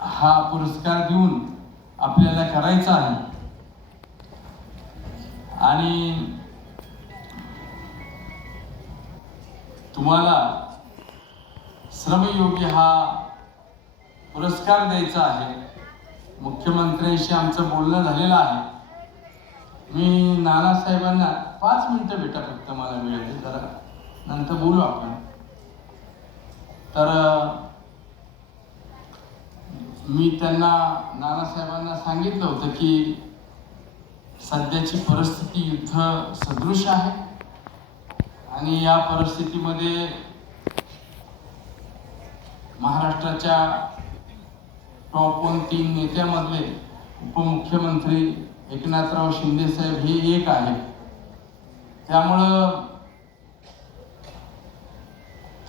हा पुरस्कार देऊन आपल्याला करायचा आहे. आणि तुम्हाला श्रमयोगी हा पुरस्कार द्यायचा आहे. मुख्यमंत्र्यांशी आमचं बोलणं झालेलं आहे. मी नानासाहेबांना पाच मिनिटं भेटा फक्त मला वेळ जरा. नंतर बोलू आपण. तर मी त्यांना नानासाहेबांना सांगितलं होतं की सध्याची परिस्थिती युद्ध सदृश आहे. आणि या परिस्थितीमध्ये महाराष्ट्राच्या टॉप वन तीन नेत्यामधले उपमुख्यमंत्री एकनाथराव शिंदेसाहेब हे एक आहे त्यामुळं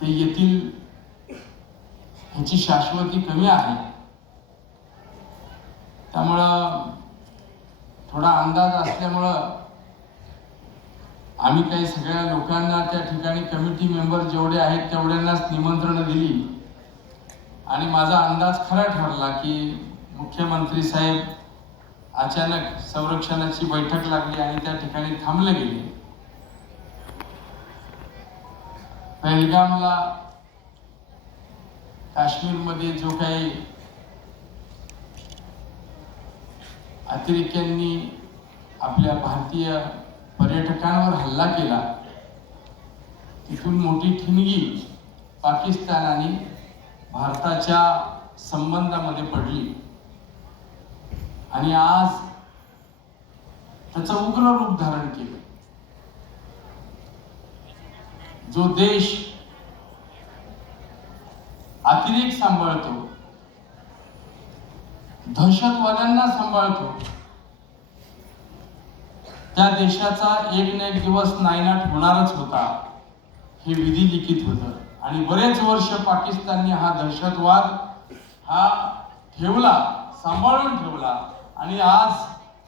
ते येथील ह्याची शाश्वती कमी आहे. त्यामुळं थोडा अंदाज असल्यामुळं आम्ही काही सगळ्या लोकांना त्या ठिकाणी कमिटी मेंबर जेवढे आहेत तेवढ्यांनाच निमंत्रण दिली. आणि माझा अंदाज खरा ठरला की मुख्यमंत्री साहेब अचानक संरक्षणाची बैठक लागली आणि त्या ठिकाणी थांबले गेले. पहलगामला काश्मीरमध्ये जो काही अतिरेक्यांनी आपल्या भारतीय पर्यटकांवर हल्ला केला. तिथून मोठी ठिणगी पाकिस्तान आणि भारताच्या संबंधामध्ये पडली. आणि आज त्याचं उग्र रूप धारण केलं. जो देश अतिरेक सांभाळतो दहशतवाद्यांना सांभाळतो. त्या देशाचा एक ना एक दिवस नायनाट होणारच होता. हे विधी लिखित होतं. आणि बरेच वर्ष पाकिस्तानने हा दहशतवाद हा ठेवला सांभाळून ठेवला. आणि आज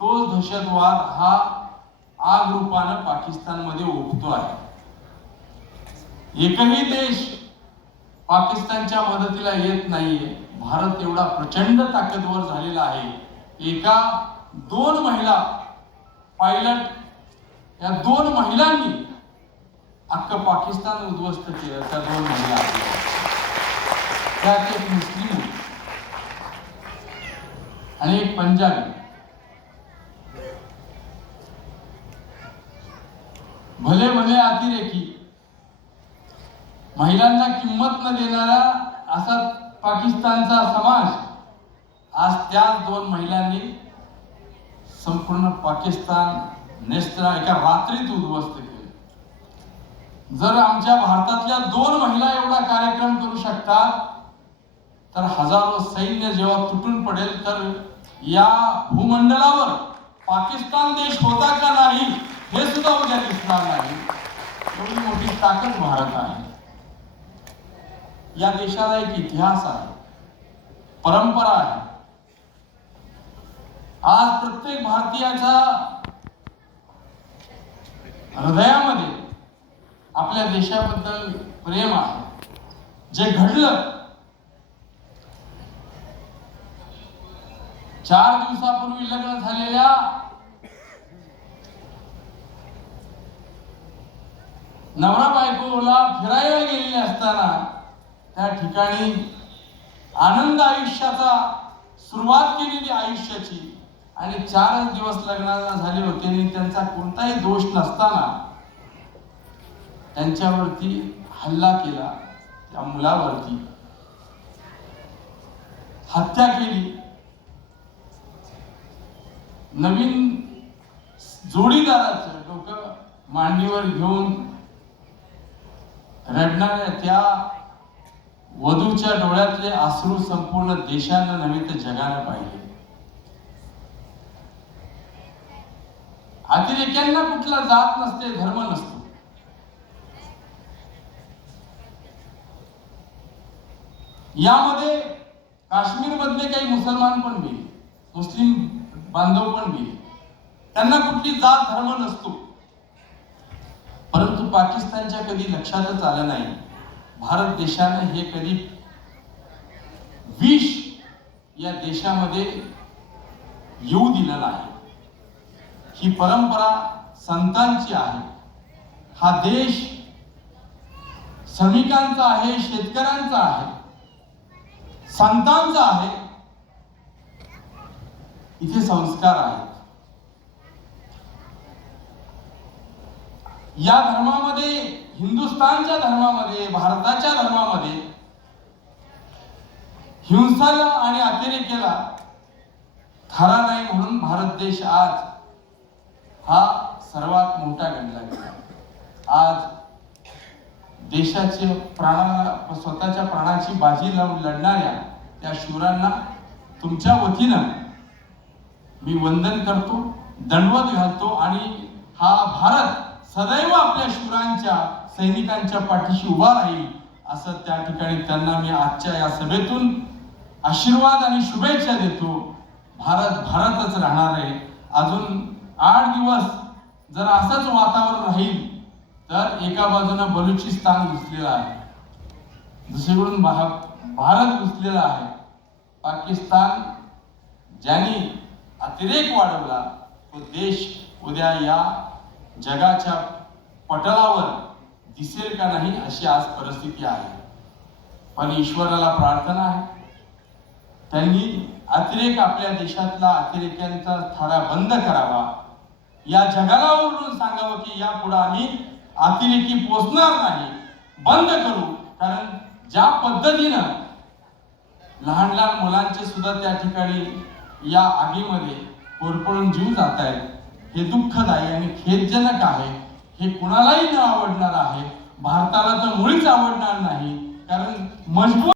तो दहशतवाद हा आग रूपानं पाकिस्तानमध्ये उठतो आहे. एकही देश पाकिस्तानच्या मदतीला येत नाहीये. भारत एवढा प्रचंड ताकदवर झालेला आहे. एका दोन महिला पायलट या दोन महिलांनी अख्खं पाकिस्तान उद्ध्वस्त केलं त्या दोन महिला. त्यात एक मुस्लिम आणि एक पंजाबी. भले भले अतिरेकी महिलांना किंमत न देणारा असा पाकिस्तानचा समाज आज त्या दोन महिलांनी संपूर्ण पाकिस्तान नेस्tra एका रात्रीत उद्ध्वस्त केले. जर आमच्या भारतातल्या दोन महिला एवढा कार्यक्रम करू शकतात तर हजारो सैन्य जेव्हा तुटून पडेल तर या भूमंडलावर पाकिस्तान देश होता का नाही हे सुद्धा उद्या दिसणार नाही. एवढी मोठी ताकद भारत आहे. या देशाला एक इतिहास आहे परंपरा आहे. आज प्रत्येक भारतीयाच्या हृदयामध्ये आपल्या देशाबद्दल प्रेम आहे. जे घडलं चार दिवसापूर्वी लग्न झालेल्या नवरा बायकोला फिरायला गेलेले असताना त्या ठिकाणी आनंद आयुष्याचा सुरुवात केलेली आयुष्याची आणि चारच दिवस लग्नाला झाले होते आणि त्यांचा कोणताही दोष नसताना त्यांच्यावरती हल्ला केला त्या मुलावरती हत्या केली. नवीन जोडीदाराचं डोकं मांडीवर घेऊन रडणाऱ्या त्या वधूच्या डोळ्यातले अश्रू संपूर्ण देशानं नव्हे तर जगानं पाहिले. अतिरेक्यांना कुठला जात नसते धर्म नसतो. यामध्ये काश्मीर मधले काही मुसलमान पण गेले मुस्लिम बांधव पण गेले. त्यांना कुठली जात धर्म नसतो. परंतु पाकिस्तानच्या कधी लक्षातच आलं नाही. भारत देशानं हे कधी विष या देशामध्ये येऊ दिलेला आहे. ही परंपरा संतांची आहे. हा देश श्रमिकांचा आहे शेतकऱ्यांचा आहे संतांचा आहे. इथे संस्कार आहेत. या धर्मामध्ये हिंदुस्थानच्या धर्मामध्ये भारताच्या धर्मामध्ये हिंसाला आणि अतिरेकेला खरा नाही म्हणून भारत देश आज हा सर्वात मोठा गणला गेला. आज देशाचे प्राणा स्वतःच्या प्राणाची बाजी लावून लढणाऱ्या त्या शूरांना तुमच्या वतीनं मी वंदन करतो दंडवत घालतो आणि हा भारत सदैव आपल्या शूरांच्या सैनिकांच्या पाठीशी उभा राहील असं त्या ठिकाणी त्यांना मी आजच्या या सभेतून आशीर्वाद आणि शुभेच्छा देतो. भारत भारतच राहणार आहे. अजून आठ दिवस जर असंच वातावरण राहील तर एका बाजूनं बलुचिस्तान घुसलेला आहे. दुसरीकडून भारत घुसलेला आहे. पाकिस्तान ज्यांनी अतिरेक वाढवला तो देश उद्या या जगाच्या पटलावर दिसेल का नाही अशी आज परिस्थिती आहे. पण ईश्वराला प्रार्थना आहे. त्यांनी अतिरेक आपल्या देशातला अतिरेक्यांचा थारा बंद करावा. या जगाला ओरडून सांगावं की यापुढे आम्ही अतिरेकी पोचणार नाही. बंद करू. कारण ज्या पद्धतीनं लहान लहान मुलांचे सुद्धा त्या ठिकाणी या आगीमध्ये होरपळून जीव जात आहेत हे दुःखदायी आणि खेदजनक आहे. हे कुणालाही न आवडणार आहे. भारताला तर मुळीच आवडणार नाही. कारण मजबूत